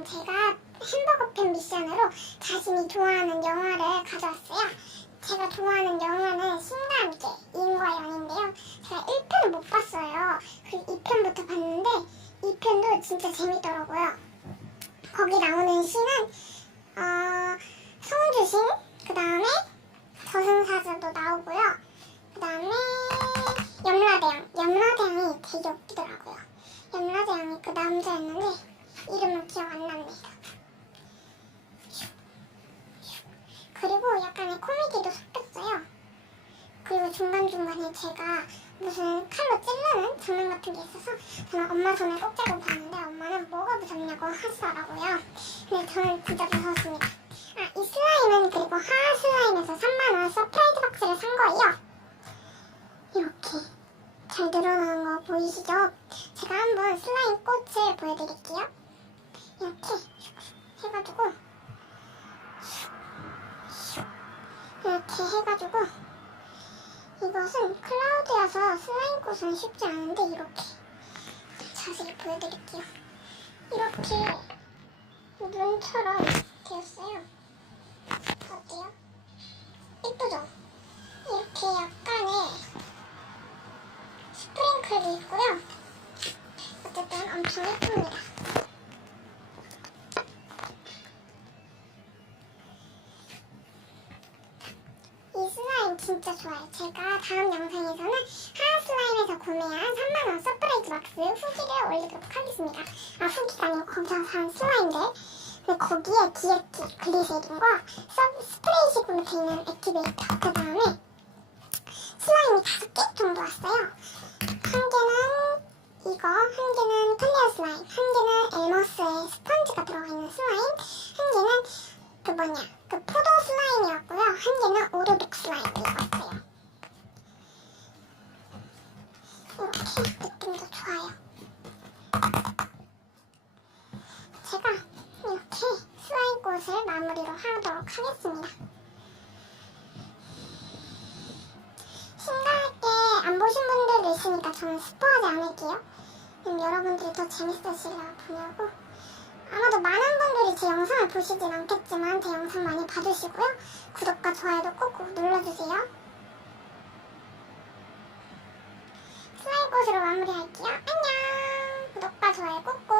오늘은 제가 햄버거 팬 미션으로 자신이 좋아하는 영화를 가져왔어요. 제가 좋아하는 영화는 신과 함께 인과 영인데요. 제가 1편을 못 봤어요. 그 2편부터 봤는데 2편도 진짜 재밌더라고요. 거기 나오는 신은 어, 성주신, 그 다음에 저승사자도 나오고요. 그 다음에 염라대왕, 염라대왕이 되게 웃기더라고요. 염라대왕이 그 남자였는데 이름은 기억 안 납니다. 그리고 약간의 코미디도 섞였어요. 그리고 중간중간에 제가 무슨 칼로 찌르는 장면 같은 게 있어서 저는 엄마 손을 꼭 잡고 봤는데 엄마는 뭐가 무섭냐고 하시더라고요. 근데 저는 진짜 무서웠습니다. 아, 이 슬라임은 그리고 하하 슬라임에서 3만원 서프라이즈 박스를 산 거예요. 이렇게 잘 늘어나는 거 보이시죠? 제가 한번 슬라임 꽃을 보여드릴게요. 이렇게 해가지고 이렇게 해가지고 이것은 클라우드여서 슬라임 꽃은 쉽지 않은데 이렇게 자세히 보여드릴게요. 이렇게 눈처럼 되었어요. 어때요? 이쁘죠? 이렇게 약간의 스프링클도 있고요. 어쨌든 엄청 예쁩니다. 슬라임 진짜 좋아요. 제가 다음 영상에서는 하하 슬라임에서 구매한 3만원 서프라이즈 박스 후기를 올리도록 하겠습니다. 아, 후기가 아니고 거기서 산 슬라임들. 근데 거기에 DFT 글리세린과 서- 스프레이 식으로 되어 있는 액티베이터, 그 다음에 슬라임이 다섯 개 정도 왔어요. 한 개는 이거, 한 개는 클리어 슬라임, 한 개는 엘머스의 스펀지가 들어가 있는 슬라임, 한 개는 그 뭐냐, 그 포도 슬라임이었고요. 한 개는 오도 독 슬라임이었어요. 이렇게 느낌도 좋아요. 제가 이렇게 슬라임 꽃을 마무리로 하도록 하겠습니다. 신나게 안 보신 분들도 있으니까 저는 스포하지 않을게요. 그럼 여러분들이 더 재밌으시려 보려고. 아마도 많은 분들이 제 영상을 보시진 않겠지만 제 영상 많이 봐주시고요. 구독과 좋아요도 꾹꾹 눌러주세요. 슬라임 꽃으로 마무리할게요. 안녕! 구독과 좋아요 꾹꾹!